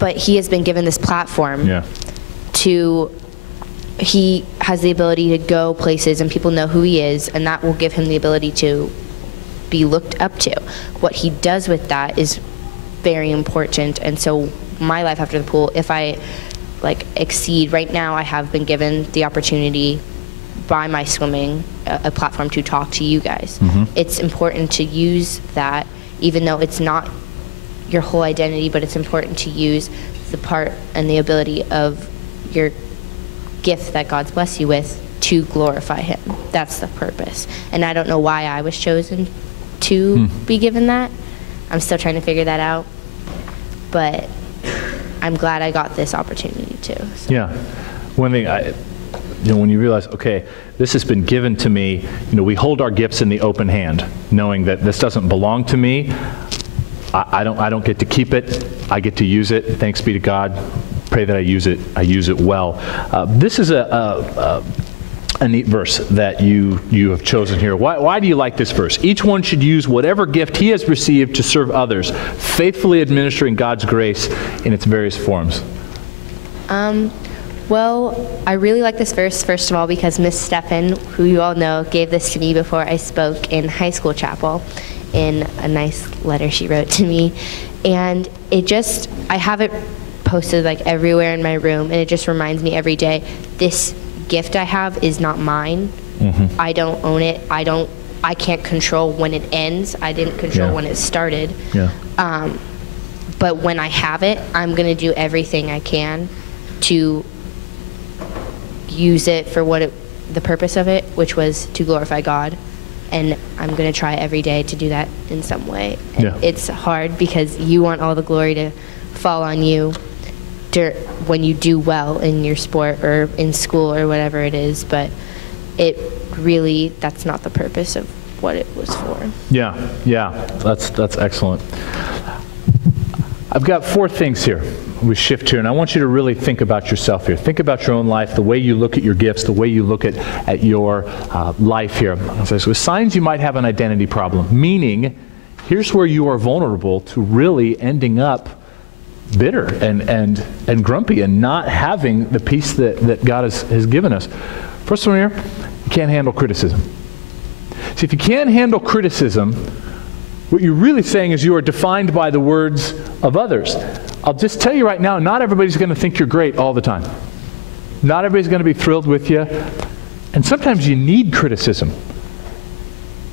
but he has been given this platform he has the ability to go places and people know who he is, and that will give him the ability to be looked up to. What he does with that is very important. And so my life after the pool, if I exceed, right now I have been given the opportunity by my swimming, a platform to talk to you guys. It's important to use that, even though it's not your whole identity, but it's important to use the part and the ability of your gift that God's blessed you with to glorify him. That's the purpose. And I don't know why I was chosen to be given that. I'm still trying to figure that out, but I'm glad I got this opportunity too. So. Yeah. One thing, when you realize, okay, this has been given to me, we hold our gifts in the open hand, knowing that this doesn't belong to me. I don't get to keep it. I get to use it. Thanks be to God. Pray that I use it well. This is a neat verse that you have chosen here. Why do you like this verse? Each one should use whatever gift he has received to serve others, faithfully administering God's grace in its various forms. Well, I really like this verse, first of all, because Miss Steffen, who you all know, gave this to me before I spoke in high school chapel in a nice letter she wrote to me. And I have it posted everywhere in my room, and it just reminds me every day, this gift I have is not mine. I don't own it. I can't control when it ends. I didn't control when it started. But when I have it, I'm going to do everything I can to use it for the purpose of it, which was to glorify God. And I'm going to try every day to do that in some way. And it's hard because you want all the glory to fall on you when you do well in your sport or in school or whatever it is, but that's not the purpose of what it was for. Yeah, that's excellent. I've got 4 things here. We shift here, and I want you to really think about yourself here. Think about your own life, the way you look at your gifts, the way you look at your life here. So signs you might have an identity problem, meaning here's where you are vulnerable to really ending up bitter and grumpy and not having the peace that God has given us. First one here, you can't handle criticism. See, if you can't handle criticism, what you're really saying is you are defined by the words of others. I'll just tell you right now, not everybody's going to think you're great all the time. Not everybody's going to be thrilled with you. And sometimes you need criticism.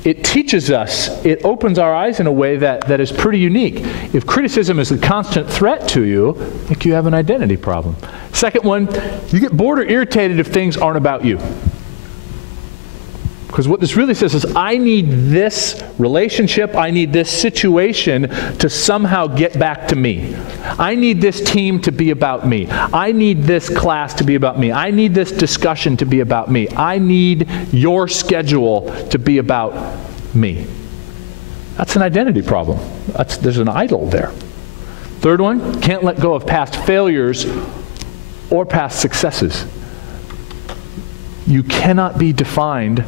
It teaches us, it opens our eyes in a way that is pretty unique. If criticism is a constant threat to you, I think you have an identity problem. Second one, you get bored or irritated if things aren't about you. Because what this really says is, I need this relationship, I need this situation to somehow get back to me. I need this team to be about me. I need this class to be about me. I need this discussion to be about me. I need your schedule to be about me. That's an identity problem. There's an idol there. Third one, can't let go of past failures or past successes. You cannot be defined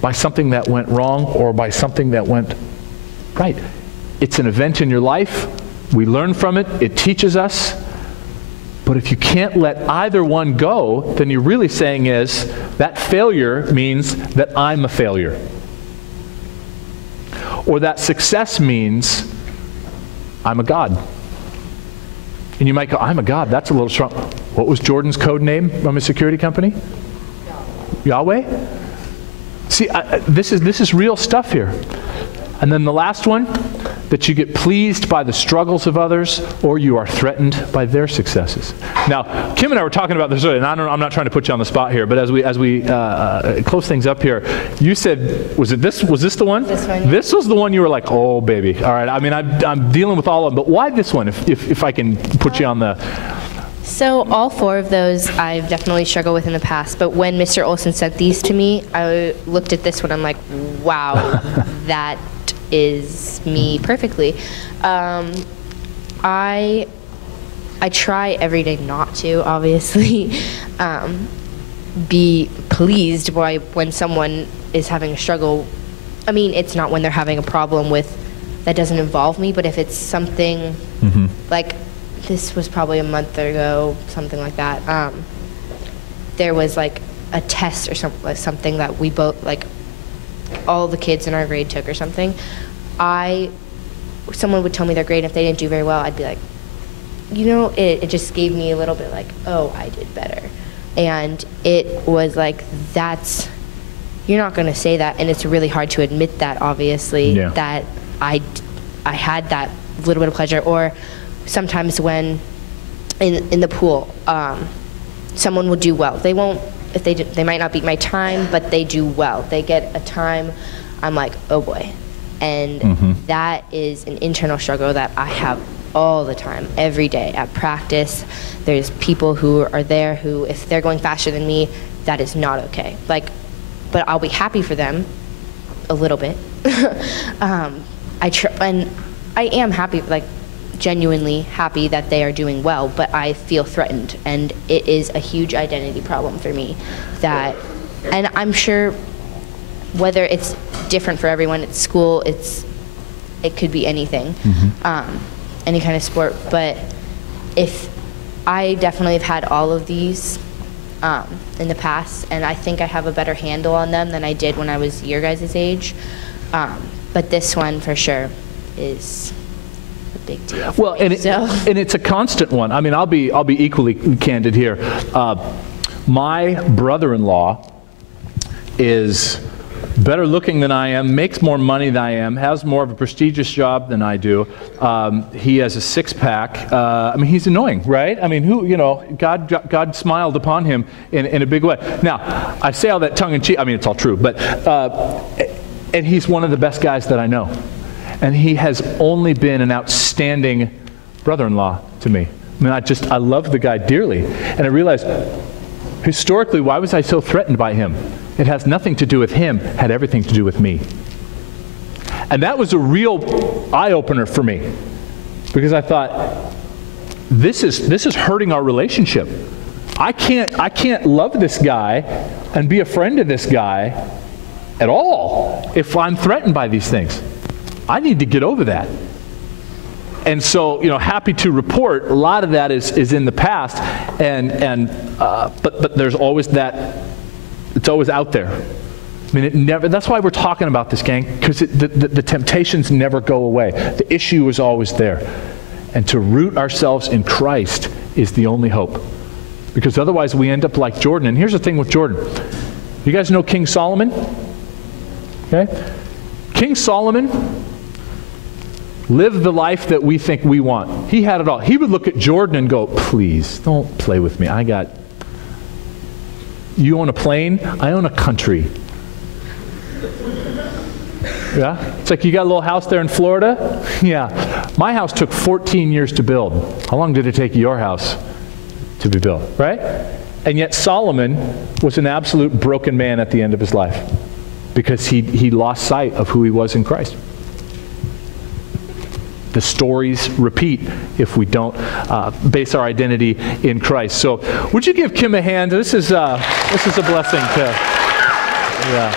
by something that went wrong or by something that went right. It's an event in your life. We learn from it. It teaches us. But if you can't let either one go, then you're really saying is that failure means that I'm a failure. Or that success means I'm a god. And you might go, I'm a god. That's a little strong. What was Jordan's code name from his security company? Yahweh? See, this is real stuff here. And then the last one, that you get pleased by the struggles of others or you are threatened by their successes. Now, Kim and I were talking about this earlier, and I'm not trying to put you on the spot here, but as we close things up here, you said, was this the one? This one. This was the one you were like, oh, baby. All right, I mean, I'm dealing with all of them, but why this one, if I can put you on the... So all 4 of those I've definitely struggled with in the past, but when Mr. Olson sent these to me, I looked at this one, I'm like, wow, that is me perfectly. I try every day not to, obviously, be pleased by when someone is having a struggle. I mean, it's not when they're having a problem that doesn't involve me, but if it's something like this was probably a month ago, something like that. There was like a test or something that we both, like all the kids in our grade took or something. Someone would tell me their grade, and if they didn't do very well, I'd be like, you know, it just gave me a little bit like, oh, I did better. And it was like, you're not going to say that, and it's really hard to admit that, obviously, that I had that little bit of pleasure. Or sometimes when in the pool, someone will do well. They won't, they might not beat my time, but they do well. They get a time, I'm like, oh boy. And that is an internal struggle that I have all the time, every day at practice. There's people who are there who, if they're going faster than me, that is not okay. Like, but I'll be happy for them a little bit. And I am happy, like genuinely happy that they are doing well, but I feel threatened, and it is a huge identity problem for me. And I'm sure whether it's different for everyone at school, it could be anything, any kind of sport. But if I definitely have had all of these in the past, and I think I have a better handle on them than I did when I was your guys' age. But this one for sure is a big deal. Well, and it's a constant one. I mean, I'll be equally candid here. My brother-in-law is better looking than I am, makes more money than I am, has more of a prestigious job than I do. He has a six-pack. I mean, he's annoying, right? I mean, God smiled upon him in a big way. Now, I say all that tongue-in-cheek. I mean, it's all true, but and he's one of the best guys that I know. And he has only been an outstanding brother-in-law to me. I mean, I love the guy dearly. And I realized, historically, why was I so threatened by him? It has nothing to do with him, had everything to do with me. And that was a real eye-opener for me, because I thought, this is hurting our relationship. I can't love this guy and be a friend to this guy at all if I'm threatened by these things. I need to get over that. And so, happy to report a lot of that is in the past, but there's always that. It's always out there. I mean, it never. That's why we're talking about this, gang, because the temptations never go away. The issue is always there, and to root ourselves in Christ is the only hope, because otherwise we end up like Jordan. And here's the thing with Jordan. You guys know King Solomon? Okay, King Solomon lived the life that we think we want. He had it all. He would look at Jordan and go, please, don't play with me. You own a plane, I own a country. Yeah? It's like, you got a little house there in Florida? Yeah. My house took 14 years to build. How long did it take your house to be built? Right? And yet Solomon was an absolute broken man at the end of his life, because he lost sight of who he was in Christ. The stories repeat if we don't base our identity in Christ. So would you give Kim a hand? This is a blessing to, yeah.